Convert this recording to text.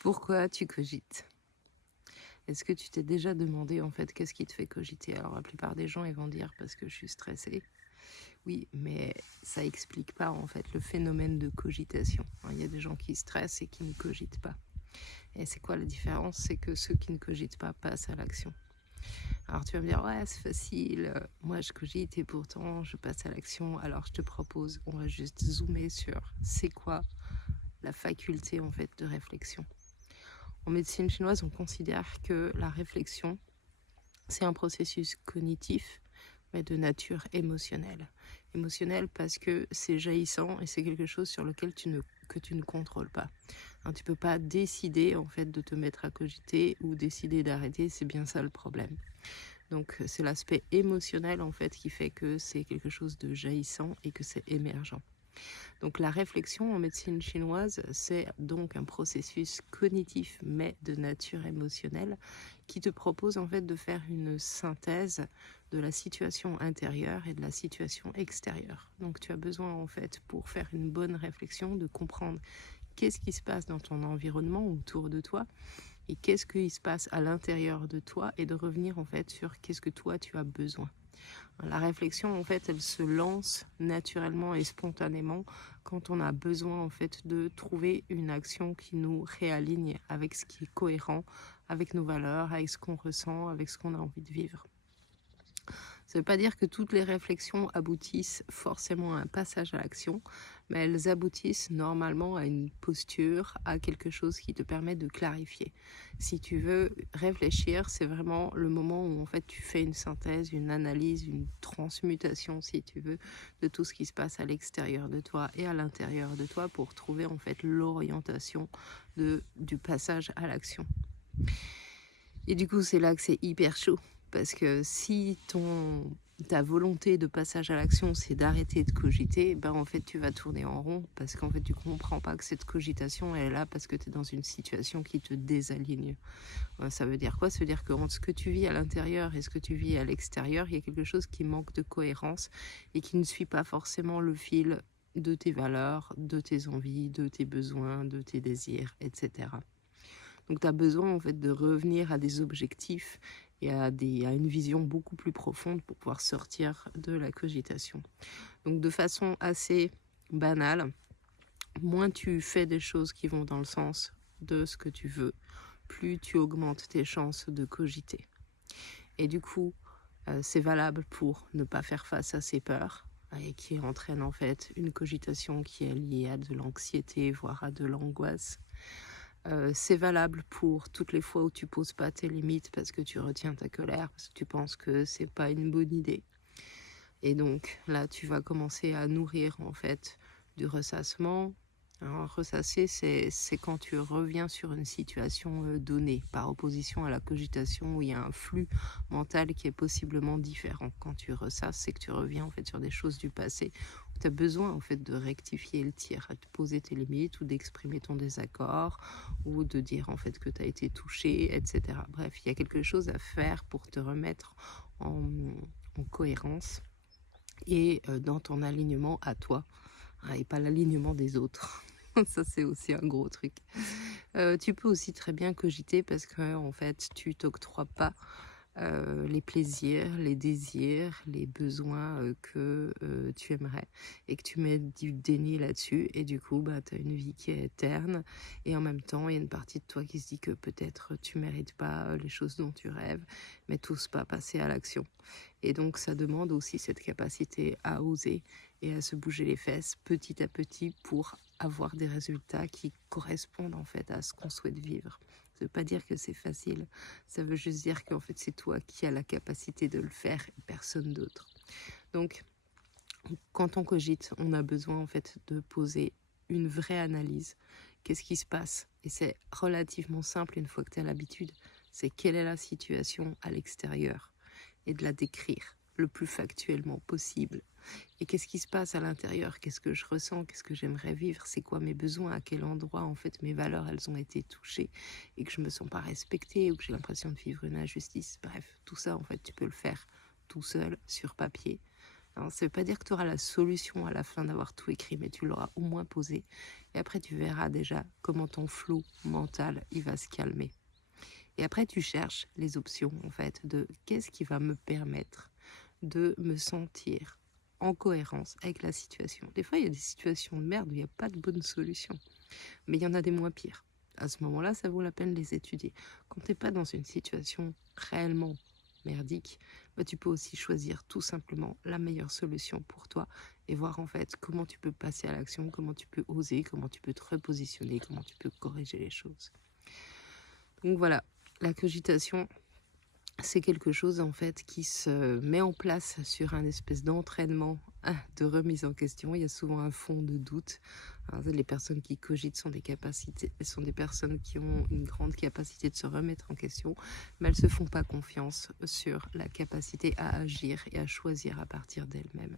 Pourquoi tu cogites? Est-ce que tu t'es déjà demandé en fait qu'est-ce qui te fait cogiter? Alors la plupart des gens ils vont dire parce que je suis stressée. Oui, mais ça explique pas en fait le phénomène de cogitation. Il y a des gens qui stressent et qui ne cogitent pas. Et c'est quoi la différence? C'est que ceux qui ne cogitent pas passent à l'action. Alors tu vas me dire ouais c'est facile, moi je cogite et pourtant je passe à l'action. Alors je te propose, on va juste zoomer sur c'est quoi la faculté en fait de réflexion. En médecine chinoise, on considère que la réflexion, c'est un processus cognitif, mais de nature émotionnelle. Émotionnelle parce que c'est jaillissant et c'est quelque chose sur lequel que tu ne contrôles pas. Hein, tu ne peux pas décider en fait de te mettre à cogiter ou décider d'arrêter, c'est bien ça le problème. Donc c'est l'aspect émotionnel en fait qui fait que c'est quelque chose de jaillissant et que c'est émergent. Donc la réflexion en médecine chinoise, c'est donc un processus cognitif mais de nature émotionnelle qui te propose en fait de faire une synthèse de la situation intérieure et de la situation extérieure. Donc tu as besoin en fait pour faire une bonne réflexion de comprendre qu'est-ce qui se passe dans ton environnement autour de toi et qu'est-ce qui se passe à l'intérieur de toi et de revenir en fait sur qu'est-ce que toi tu as besoin. La réflexion, en fait, elle se lance naturellement et spontanément quand on a besoin, en fait, de trouver une action qui nous réaligne avec ce qui est cohérent, avec nos valeurs, avec ce qu'on ressent, avec ce qu'on a envie de vivre. Ça ne veut pas dire que toutes les réflexions aboutissent forcément à un passage à l'action, mais elles aboutissent normalement à une posture, à quelque chose qui te permet de clarifier. Si tu veux réfléchir, c'est vraiment le moment où en fait tu fais une synthèse, une analyse, une transmutation, si tu veux, de tout ce qui se passe à l'extérieur de toi et à l'intérieur de toi pour trouver en fait l'orientation du passage à l'action. Et du coup, c'est là que c'est hyper chaud. Parce que si ta volonté de passage à l'action, c'est d'arrêter de cogiter, ben en fait, tu vas tourner en rond. Parce qu'en fait, tu comprends pas que cette cogitation, elle est là parce que tu es dans une situation qui te désaligne. Ça veut dire quoi? Ça veut dire que entre ce que tu vis à l'intérieur et ce que tu vis à l'extérieur, il y a quelque chose qui manque de cohérence et qui ne suit pas forcément le fil de tes valeurs, de tes envies, de tes besoins, de tes désirs, etc. Donc tu as besoin en fait de revenir à des objectifs et à une vision beaucoup plus profonde pour pouvoir sortir de la cogitation. Donc de façon assez banale, moins tu fais des choses qui vont dans le sens de ce que tu veux, plus tu augmentes tes chances de cogiter. Et du coup, c'est valable pour ne pas faire face à ses peurs et qui entraîne en fait une cogitation qui est liée à de l'anxiété, voire à de l'angoisse. C'est valable pour toutes les fois où tu poses pas tes limites parce que tu retiens ta colère, parce que tu penses que c'est pas une bonne idée. Et donc là, tu vas commencer à nourrir en fait du ressassement. Alors, ressasser, c'est quand tu reviens sur une situation donnée, par opposition à la cogitation où il y a un flux mental qui est possiblement différent. Quand tu ressasses, c'est que tu reviens en fait sur des choses du passé où tu as besoin en fait de rectifier le tir, de poser tes limites ou d'exprimer ton désaccord ou de dire en fait que tu as été touché, etc. Bref, il y a quelque chose à faire pour te remettre en cohérence et dans ton alignement à toi, hein, et pas l'alignement des autres. Ça, c'est aussi un gros truc. Tu peux aussi très bien cogiter parce que en fait, tu t'octroies pas les plaisirs, les désirs, les besoins que tu aimerais et que tu mets du déni là-dessus et du coup, bah, tu as une vie qui est terne et en même temps, il y a une partie de toi qui se dit que peut-être tu mérites pas les choses dont tu rêves, mais t'oses pas passer à l'action. Et donc, ça demande aussi cette capacité à oser et à se bouger les fesses petit à petit pour avoir des résultats qui correspondent en fait à ce qu'on souhaite vivre. Ça ne veut pas dire que c'est facile, ça veut juste dire qu'en fait c'est toi qui as la capacité de le faire et personne d'autre. Donc, quand on cogite, on a besoin en fait de poser une vraie analyse. Qu'est-ce qui se passe? Et c'est relativement simple une fois que tu as l'habitude. C'est quelle est la situation à l'extérieur et de la décrire le plus factuellement possible. Et qu'est-ce qui se passe à l'intérieur? Qu'est-ce que je ressens? Qu'est-ce que j'aimerais vivre? C'est quoi mes besoins? À quel endroit, en fait, mes valeurs, elles ont été touchées et que je me sens pas respectée ou que j'ai l'impression de vivre une injustice? Bref, tout ça, en fait, tu peux le faire tout seul, sur papier. Hein. Ça ne veut pas dire que tu auras la solution à la fin d'avoir tout écrit, mais tu l'auras au moins posé. Et après, tu verras déjà comment ton flot mental, il va se calmer. Et après, tu cherches les options, en fait, de qu'est-ce qui va me permettre de me sentir en cohérence avec la situation. Des fois, il y a des situations de merde où il n'y a pas de bonne solution, mais il y en a des moins pires. À ce moment-là, ça vaut la peine de les étudier. Quand tu n'es pas dans une situation réellement merdique, bah, tu peux aussi choisir tout simplement la meilleure solution pour toi et voir en fait comment tu peux passer à l'action, comment tu peux oser, comment tu peux te repositionner, comment tu peux corriger les choses. Donc voilà, la cogitation, c'est quelque chose en fait qui se met en place sur un espèce d'entraînement de remise en question. Il y a souvent un fond de doute. Hein, les personnes qui cogitent sont des personnes qui ont une grande capacité de se remettre en question, mais elles ne se font pas confiance sur la capacité à agir et à choisir à partir d'elles-mêmes.